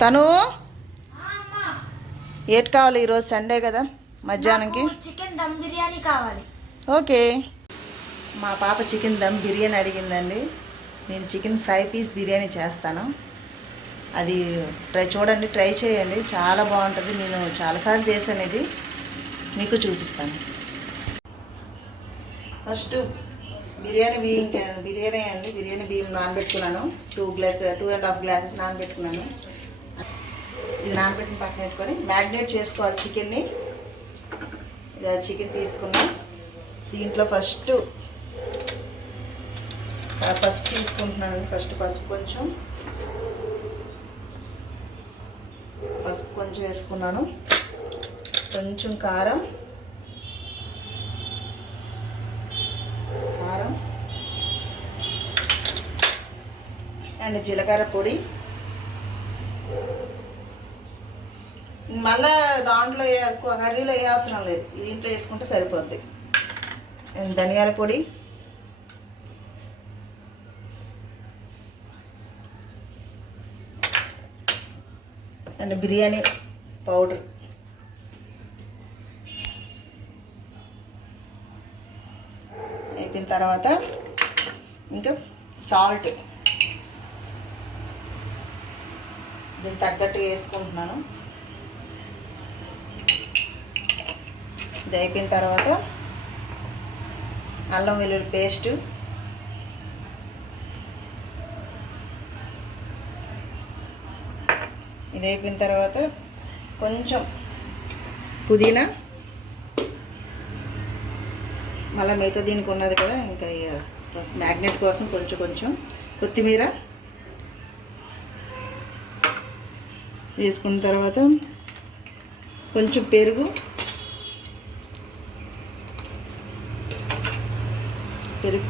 తను ఏటి కావాలి? ఈరోజు సండే కదా, మధ్యాహ్నంకి చికెన్ దమ్ బిర్యానీ కావాలి. ఓకే. మా పాప చికెన్ దమ్ బిర్యానీ అడిగిందండి. నేను చికెన్ ఫ్రై పీస్ బిర్యానీ చేస్తాను. అది చూడండి, ట్రై చేయండి, చాలా బాగుంటుంది. నేను చాలాసార్లు చేశాను, ఇది మీకు చూపిస్తాను. ఫస్ట్ బిర్యానీ బియ్యం నానబెట్టుకున్నాను. 2.5 గ్లాసెస్ నానబెట్టుకున్నాను. ఇది నానబెట్టిన పక్కన పెట్టుకొని మ్యాగ్నేట్ చేసుకోవాలి చికెన్ని. ఇది చికెన్ తీసుకున్నాం. దీంట్లో ఫస్ట్ పసుపు తీసుకుంటున్నాను. ఫస్ట్ పసుపు కొంచెం వేసుకున్నాను. కొంచెం కారం అండ్ జీలకర్ర పొడి. మళ్ళా దాంట్లో కర్రీలో ఏ అవసరం లేదు, దీంట్లో వేసుకుంటే సరిపోద్ది. ధనియాల పొడి, అండ్ బిర్యానీ పౌడర్, అయిపోయిన తర్వాత ఇంకా సాల్ట్ దీనికి తగ్గట్టుగా వేసుకుంటున్నాను. ఇది అయిపోయిన తర్వాత అల్లం వెల్లుల్లి పేస్టు, ఇది అయిపోయిన తర్వాత కొంచెం పుదీనా, మళ్ళీ మిగతా దీనికి ఉన్నది కదా ఇంకా మ్యాగ్నెట్ కోసం కొంచెం కొత్తిమీర వేసుకున్న తర్వాత కొంచెం పెరుగు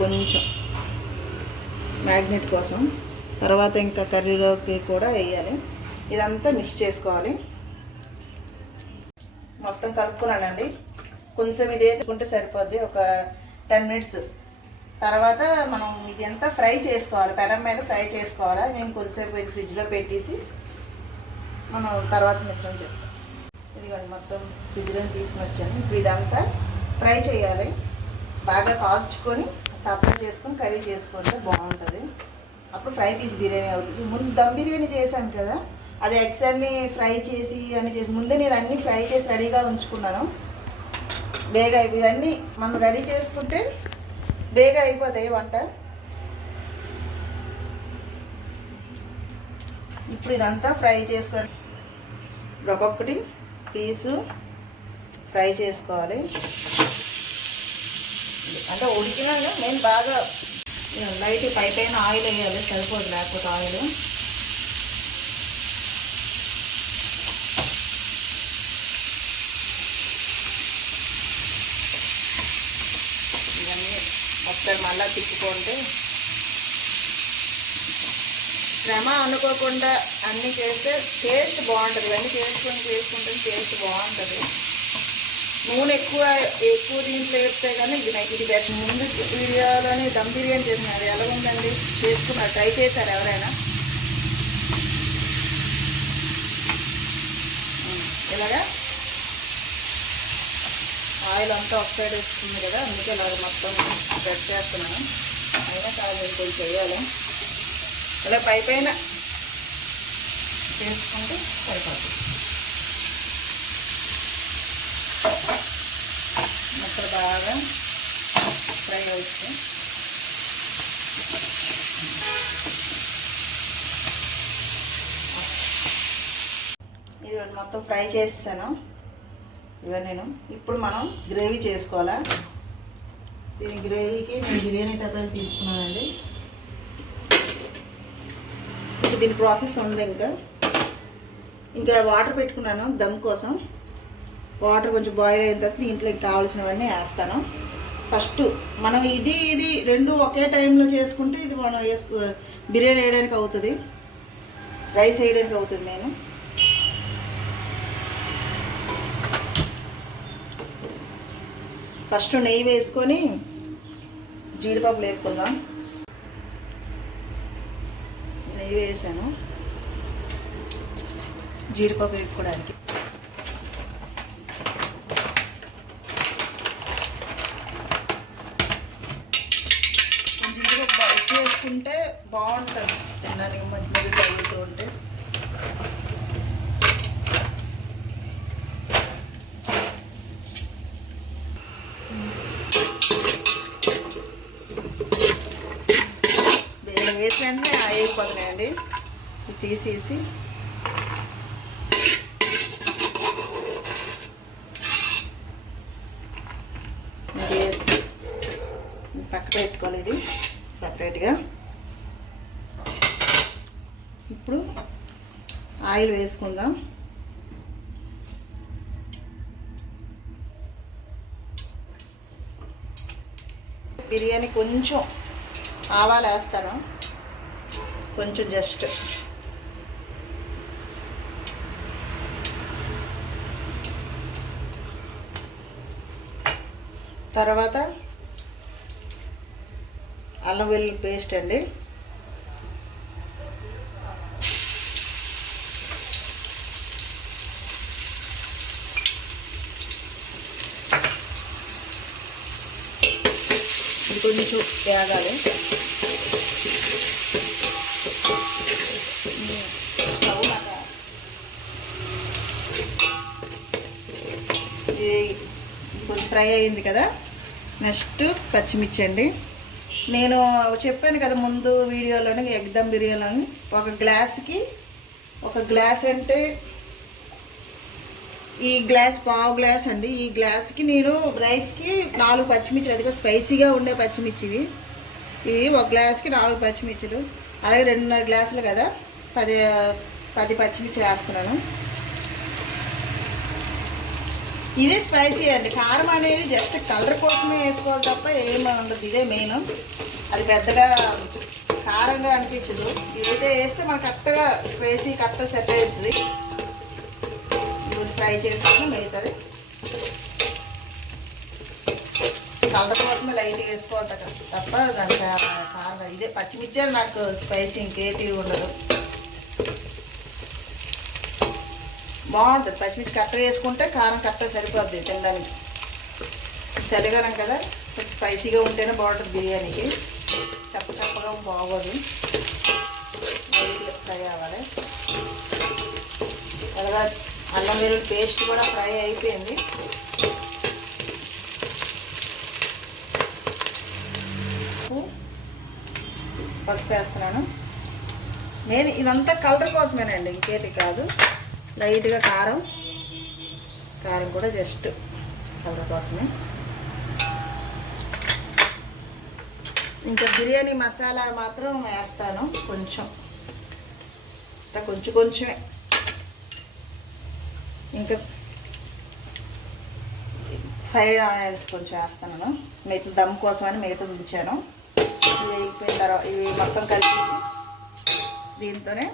కొంచెం మ్యాగ్నెట్ కోసం. తర్వాత ఇంకా కర్రీలోకి కూడా వేయాలి. ఇదంతా మిక్స్ చేసుకోవాలి. మొత్తం కలుపుకున్నానండి. కొంచెం ఇది వేసుకుంటే సరిపోద్ది, ఒక 10 మినిట్స్. తర్వాత మనం ఇది అంతా ఫ్రై చేసుకోవాలి, పెనం మీద ఫ్రై చేసుకోవాలి. మేము కొద్దిసేపు ఇది ఫ్రిడ్జ్లో పెట్టేసి మనం తర్వాత మిశ్రమం చెప్తాం. ఇదిగోండి మొత్తం ఫ్రిడ్జ్లో తీసుకుని వచ్చాను. ఇప్పుడు ఇదంతా ఫ్రై చేయాలి. బాగా కాల్చుకొని సపరేట్ చేసుకొని కర్రీ చేసుకుంటే బాగుంటుంది. అప్పుడు ఫ్రై పీస్ బిర్యానీ అవుతుంది. ముందు దమ్ బిర్యానీ చేశాను కదా, అది ఎగ్స్ అన్నీ ఫ్రై చేసి ముందే నేను అన్నీ ఫ్రై చేసి రెడీగా ఉంచుకున్నాను. బేగా ఇవన్నీ మనం రెడీ చేసుకుంటే బేగా అయిపోతాయి వంట. ఇప్పుడు ఇదంతా ఫ్రై చేసుకొని ఒక్కొక్కటి పీసు ఫ్రై చేసుకోవాలి. అంటే ఉడికినాక నేను బాగా లైట్ పైన ఆయిల్ వేయాలి, సరిపోదు లేకపోతే ఆయిల్. ఇవన్నీ ఒకసారి మళ్ళీ తిప్పుకుంటే శ్రమ అనుకోకుండా అన్నీ చేస్తే టేస్ట్ బాగుంటుంది. ఇవన్నీ చేసుకుంటే టేస్ట్ బాగుంటుంది. నూనె ఎక్కువ దీంట్లో వేస్తే కానీ ఇది బెస్ట్. ముందు వీడియోలోని దమ్ బిర్యానీ చేసినారు, ఎలా ఉందండి? చేసుకున్నారు, ట్రై చేశారు ఎవరైనా? ఇలాగా ఆయిల్ అంతా ఒక సైడ్ వస్తుంది కదా, అందుకే ఇలాగ మొత్తం స్ప్రెడ్ చేస్తున్నాను. అయినా కాదు, నేను కొంచెం చేయాలి. ఇలా పైన చేసుకుంటే సరిపోతుంది. మొత్తం బాగా ఫ్రై అవుతుంది. ఇది మొత్తం ఫ్రై చేసాను ఇవన్నీ. ఇప్పుడు మనం గ్రేవీ చేసుకోవాలా. దీని గ్రేవీకి నేను బిర్యానీ తప్పని తీసుకున్నానండి. దీని ప్రాసెస్ ఉంది. ఇంకా వాటర్ పెట్టుకున్నాను దమ్ కోసం. వాటర్ కొంచెం బాయిల్ అయిన తర్వాత దీంట్లో కావాల్సినవన్నీ వేస్తాను. ఫస్ట్ మనం ఇది రెండు ఒకే టైంలో చేసుకుంటే ఇది మనం బిర్యానీ వేయడానికి అవుతుంది, రైస్ వేయడానికి అవుతుంది. నేను ఫస్ట్ నెయ్యి వేసుకొని జీడిపప్పు లేపుకుందాం. నెయ్యి వేసాను. జీడిపప్పు వేసుకోవడానికి. జీడిపప్పు ఎక్కువ వేసుకుంటే బాగుంటుంది తినడానికి, మధ్య మధ్య తగులుతూ ఉంటే. వేసి వెంటనే అయిపోతున్నాయండి. ఇది తీసేసి పక్క పెట్టుకోవాలి, ఇది సపరేట్గా. ఇప్పుడు ఆయిల్ వేసుకుందాం. బిర్యానీ కొంచెం ఆవాలు వేస్తాను, కొంచెం జస్ట్. తర్వాత అల్లం వెల్లుల్లి పేస్ట్ అండి. ఇది కొంచెం వేగాలి. కొంచెం ఫ్రై అయింది కదా. నెక్స్ట్ పచ్చిమిర్చి అండి. నేను చెప్పాను కదా ముందు వీడియోలోనే, ఎగ్ దమ్ బిర్యానీలోని ఒక గ్లాస్కి, ఒక గ్లాస్ అంటే ఈ గ్లాస్ పావు గ్లాస్ అండి. ఈ గ్లాస్కి నేను రైస్కి 4 పచ్చిమిర్చి, అదిగా స్పైసీగా ఉండే పచ్చిమిర్చివి ఇవి. ఒక గ్లాస్కి 4 పచ్చిమిర్చిలు, అలాగే 2.5 గ్లాసులు కదా, 10 పచ్చిమిర్చి వేస్తున్నాను. ఇదే స్పైసీ అండి. కారం అనేది జస్ట్ కలర్ కోసమే వేసుకోవాలి తప్ప ఏమి ఉండదు. ఇదే మెయిన్. అది పెద్దగా కారంగా అనిపించదు. ఇదైతే వేస్తే మనకు కరెక్ట్గా స్పైసీ కరెక్ట్గా సెట్ అవుతుంది. ఫ్రై చేసుకొని మిగతాది కలర్ కోసమే లైట్గా వేసుకోవాలి తప్ప దానికి కారం. ఇదే పచ్చిమిర్చి నాకు స్పైసీ, ఇంకేటి ఉండదు. బాగుంటుంది పచ్చిమిర్చి కట్ట వేసుకుంటే, కారం కట్ట సరిపోద్ది తినడానికి. చలిగానం కదా, కొంచెం స్పైసీగా ఉంటేనే బాగుంటుంది బిర్యానీకి. చప్పగా బాగోదు. ఫ్రై అవ్వాలి. అలాగా అల్లం వెల్లుల్లి పేస్ట్ కూడా ఫ్రై అయిపోయింది. పసుపు వేస్తున్నాను. నేను ఇదంతా కలర్ కోసమేనండి, ఇంకేటి కాదు. లైట్గా కారం కూడా జస్ట్ కలర్ కోసమే. ఇంకా బిర్యానీ మసాలా మాత్రం వేస్తాను కొంచెం, కొంచెమే. ఇంకా ఫ్రైడ్ ఆనియన్స్ కొంచెం వేస్తాను. మిగతా దమ్ కోసమని మిగతా ఉంచాను. ఇవి వేగిపోయిన తర్వాత ఇవి మొత్తం కలిపేసి దీంతోనే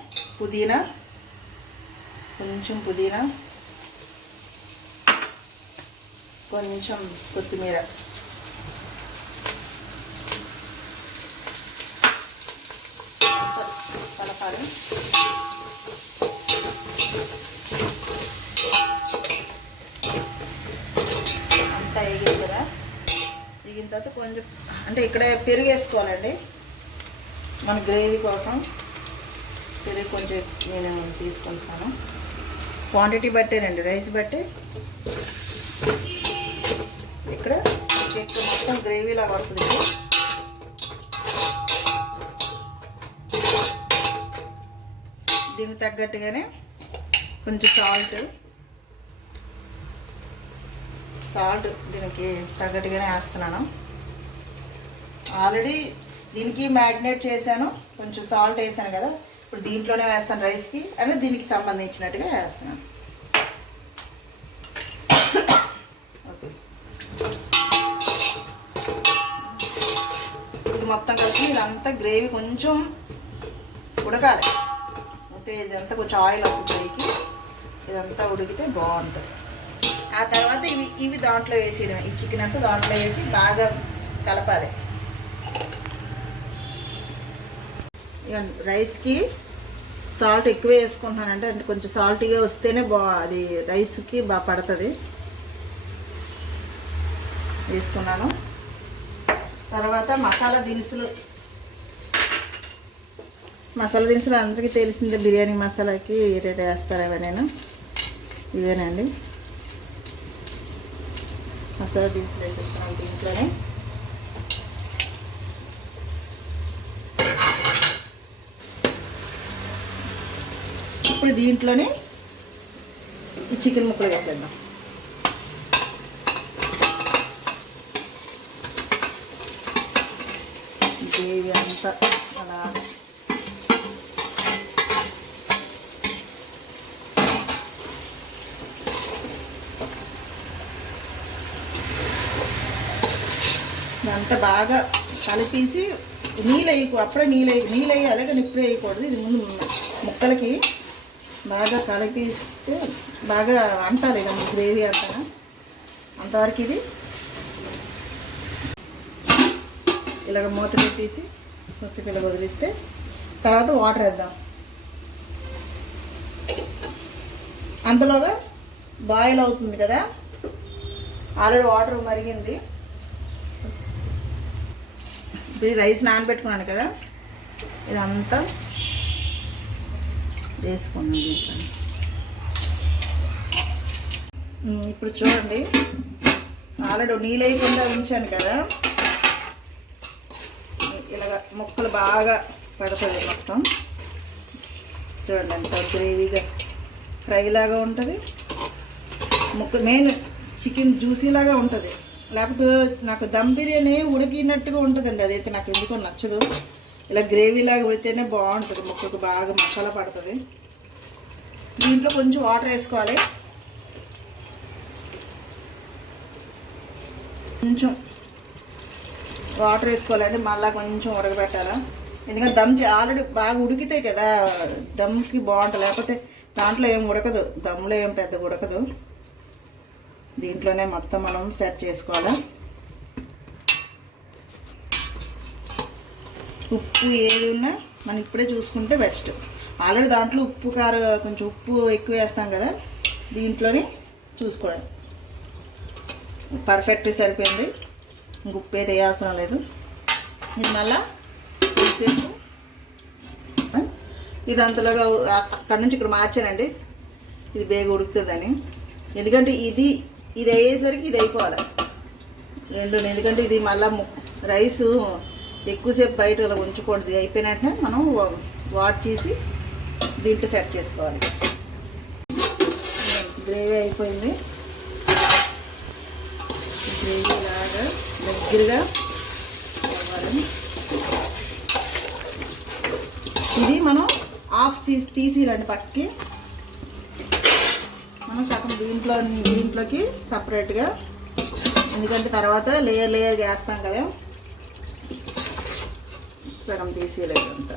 కొంచెం పుదీనా, కొంచెం కొత్తిమీర, కలపాలి. అంతా వేగింది కదా. వేగిన తర్వాత కొంచెం అంటే ఇక్కడ పెరుగు వేసుకోవాలండి మన గ్రేవీ కోసం. పెరుగు కొంచెం నేను తీసుకుంటాను, క్వాంటిటీ బట్టేనండి, రైస్ బట్టి. ఇక్కడ ఎక్కువ మొత్తం గ్రేవీ లాగా వస్తుంది. దీనికి తగ్గట్టుగానే కొంచెం సాల్ట్ దీనికి తగ్గట్టుగానే వేస్తున్నాను. ఆల్రెడీ దీనికి మ్యాగ్నేట్ చేశాను, కొంచెం సాల్ట్ వేసాను కదా. ఇప్పుడు దీంట్లోనే వేస్తాను రైస్కి, అంటే దీనికి సంబంధించినట్టుగా వేస్తున్నాను. ఓకే, ఇది మొత్తం కలిసి ఇదంతా గ్రేవీ కొంచెం ఉడకాలి. అంటే ఇదంతా కొంచెం ఆయిల్ వస్తుంది పైకి, ఇదంతా ఉడికితే బాగుంటుంది. ఆ తర్వాత ఇవి దాంట్లో వేసేయడం, ఈ చికెన్ అంతా దాంట్లో వేసి బాగా కలపాలి. రైస్కి సాల్ట్ ఎక్కువ వేసుకుంటున్నానంటే అంటే కొంచెం సాల్టీగా వస్తేనే అది రైస్కి బాగా పడుతుంది. వేసుకున్నాను. తర్వాత మసాలా దినుసులు అందరికీ తెలిసిందే, బిర్యానీ మసాలాకి ఏదైతే వేస్తారు అవన్నీ ఇవేనండి. మసాలా దినుసులు వేసేస్తున్నాను దీంట్లోనే. ఇప్పుడు దీంట్లోనే ఈ చికెన్ ముక్కలు వేసేద్దాం. గ్రేవీ అంతా అలా అంతా బాగా కలిపేసి అప్పుడే నీళ్ళు వేయాలి, కానీ ఇప్పుడే వేయకూడదు. ఇది ముందు ముక్కలకి బాగా కలిపిస్తే బాగా అంటాలి ఇదంతా గ్రేవీ అంతవరకు ఇది ఇలాగ మూత పెట్టేసి కొంచెం ఇలా వదిలిస్తే తర్వాత వాటర్ వేద్దాం. అంతలోగా బాయిల్ అవుతుంది కదా, ఆల్రెడీ వాటర్ మరిగింది. ఇప్పుడు రైస్ నానబెట్టుకున్నాను కదా, ఇదంతా వేసుకున్నాం దీంట్లో. ఇప్పుడు చూడండి, ఆల్రెడీ నీళ్ళు వేయకుండా ఉంచాను కదా, ఇలాగ ముక్కలు బాగా పడుతుంది మొత్తం. చూడండి అంత గ్రేవీగా ఫ్రై లాగా ఉంటుంది. మెయిన్ చికెన్ జ్యూసీలాగా ఉంటుంది. లేకపోతే నాకు దమ్ బిర్యానీ ఉడికినట్టుగా ఉంటుందండి, అదైతే నాకు ఎందుకో నచ్చదు. ఇలా గ్రేవీలాగా ఉడితేనే బాగుంటుంది, ముక్కకు బాగా మసాలా పడుతుంది. దీంట్లో కొంచెం వాటర్ వేసుకోవాలి, కొంచెం వాటర్ వేసుకోవాలండి. మళ్ళీ కొంచెం ఉడకబెట్టాలా, ఎందుకంటే దమ్ ఆల్రెడీ బాగా ఉడికితే కదా దమ్కి బాగుంటుంది. లేకపోతే దాంట్లో ఏం ఉడకదు, దమ్లో ఏం పెద్దగా ఉడకదు. దీంట్లోనే మొత్తం మనం సెట్ చేసుకోవాలి. ఉప్పు ఏది ఉన్నా మనం ఇప్పుడే చూసుకుంటే బెస్ట్. ఆల్రెడీ దాంట్లో ఉప్పు కారం కొంచెం ఉప్పు ఎక్కువ వేస్తాం కదా, దీంట్లోనే చూసుకోండి. పర్ఫెక్ట్ సరిపోయింది, ఇంక ఉప్పు ఏది వేయాల్సిన లేదు. ఇది మళ్ళా తీసేపు ఇది అంతలోగా అక్కడి నుంచి ఇక్కడ మార్చానండి, ఇది బేగ ఉడుకుతుందని. ఎందుకంటే ఇది అయ్యేసరికి ఇది అయిపోవాలి రెండు. ఎందుకంటే ఇది మళ్ళీ రైసు ఎక్కువసేపు బయట ఇలా ఉంచకూడదు. అయిపోయినట్టే మనం వాట్ చేసి దీంట్లో సెట్ చేసుకోవాలి. గ్రేవీ అయిపోయింది. గ్రేవీ లాగా దగ్గరగా అవ్వాలి. ఇది మనం ఆఫ్ చేసి తీసిరండి పక్కకి. మనం సగం దీంట్లోకి సపరేట్గా, ఎందుకంటే తర్వాత లేయర్గా వేస్తాం కదా, సగం తీసేయలేదు అంతా.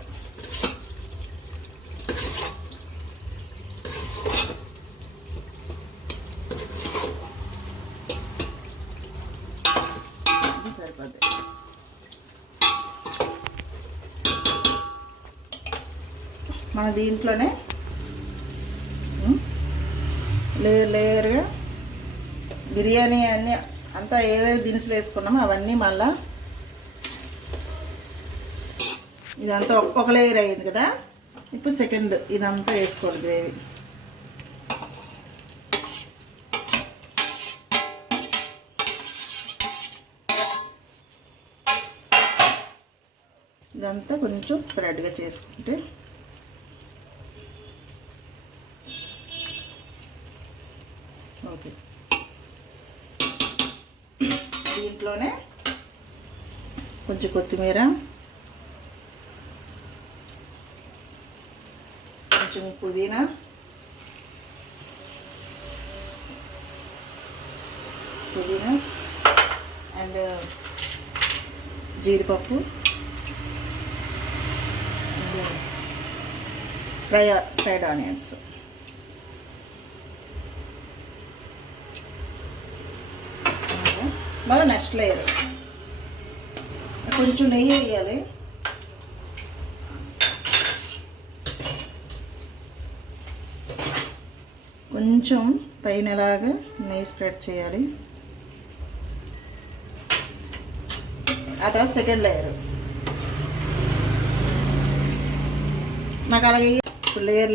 సరిపోద్ది. మన దీంట్లోనే లేయర్గా బిర్యానీ అన్నీ అంతా ఏవేవి దినుసులు వేసుకున్నామో అవన్నీ మళ్ళా ఇదంతా ఒక లేయర్ అయ్యింది కదా. ఇప్పుడు సెకండ్ ఇదంతా వేసుకోండి గ్రేవీ. ఇదంతా కొంచెం స్ప్రెడ్గా చేసుకుంటే ఓకే. దీంట్లోనే కొంచెం కొత్తిమీర, కొంచెం పుదీనా, అండ్ జీడిపప్పు, ఫ్రైడ్ ఆనియన్స్. మళ్ళీ నెక్స్ట్ లేయర్ కొంచెం నెయ్యి వేయాలి. కొంచెం పైన ఇలాగా నెయ్యి స్ప్రెడ్ చేయాలి. ఆ తర్వాత సెకండ్ లేయర్ నాకు అలాగే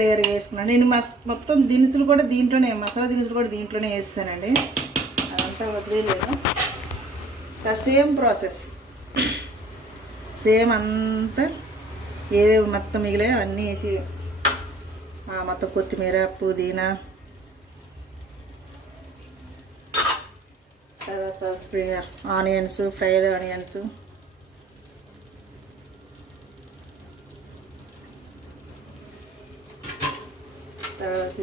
లేయర్ వేసుకున్నాను. నేను మొత్తం దినుసులు కూడా దీంట్లోనే, మసాలా దినుసులు కూడా దీంట్లోనే వేస్తానండి, అదంతా వదిలేదు. సేమ్ ప్రాసెస్, సేమ్ అంతా ఏవేవి మొత్తం మిగిలే అన్నీ వేసి మొత్తం కొత్తిమీర, పుదీనా, తర్వాత స్ప్రింగ్ ఆనియన్స్, ఫ్రైడ్ ఆనియన్స్, తర్వాత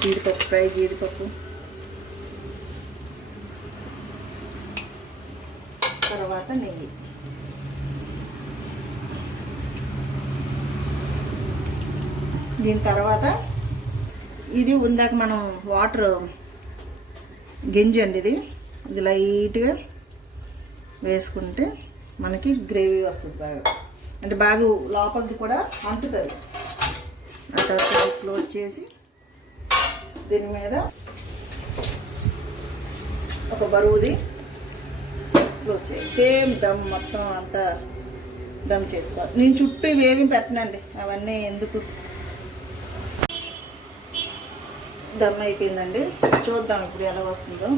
జీడిపప్పు, ఫ్రై జీడిపప్పు, తర్వాత నెయ్యి. దీని తర్వాత ఇది ఉందాక మనం వాటర్ గింజ అండి, ఇది లైట్గా వేసుకుంటే మనకి గ్రేవీ వస్తుంది బాగా, అంటే బాగా లోపలిది కూడా అంటుతుంది. ఆ తర్వాత క్లోజ్ చేసి దీని మీద ఒక బరువుది క్లోజ్ చేసి సేమ్ దమ్ మొత్తం అంతా దమ్ చేసుకోవాలి. నేను చుట్టూ ఇవేమి పెట్టనండి, అవన్నీ ఎందుకు. దమ్ అయిపోయిందండి, చూద్దాం ఇప్పుడు ఎలా వస్తుందో.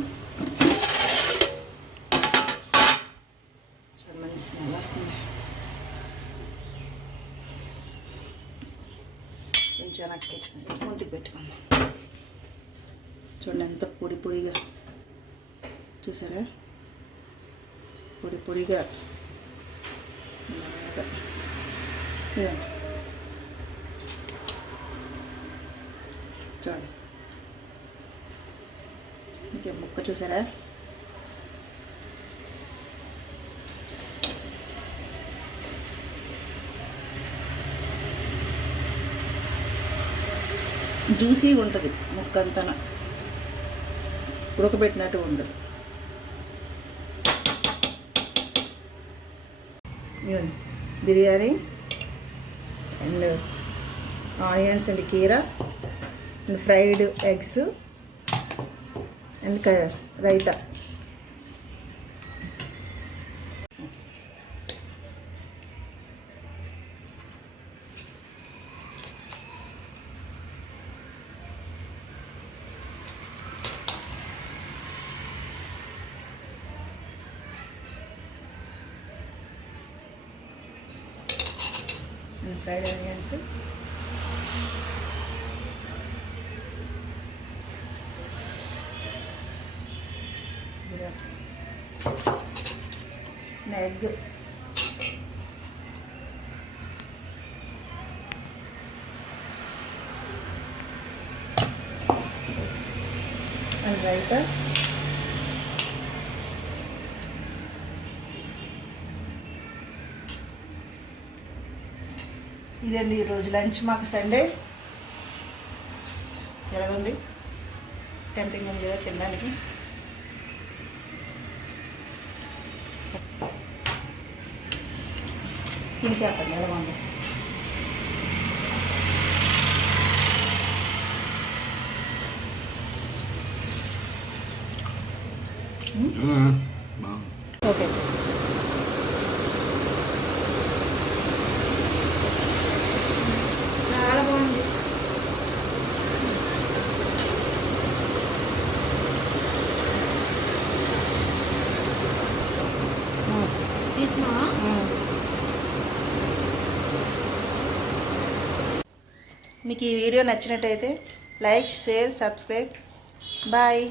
చాలా మంచి స్మెల్ వస్తుంది. కొంచెం నక్కేసింది, ముందుకు పెట్టుకుందాం. చూడండి ఎంత పొడి పొడిగా, చూసారా, పొడి పొడిగా. చూడండి ఇంకే ముక్క చూసారా, జ్యూసీగా ఉంటుంది ముక్క అంతా, ఉడకబెట్టినట్టు ఉండదు. బిర్యానీ అండ్ ఆనియన్స్ అండ్ కీరా and fried eggs and raita. Fried onions, egg, and raita. ఇదండి ఈరోజు లంచ్ మాకు. సండే ఎలాగుంది, టెంప్టింగ్ ఉంది కదా తినడానికి. తిని చెప్పండి ఎలా ఉంది. ఓకే, చాలా బాగుంది. తీసుకున్నావా? మీకు ఈ వీడియో నచ్చినట్టయితే లైక్, షేర్, సబ్స్క్రైబ్. బాయ్.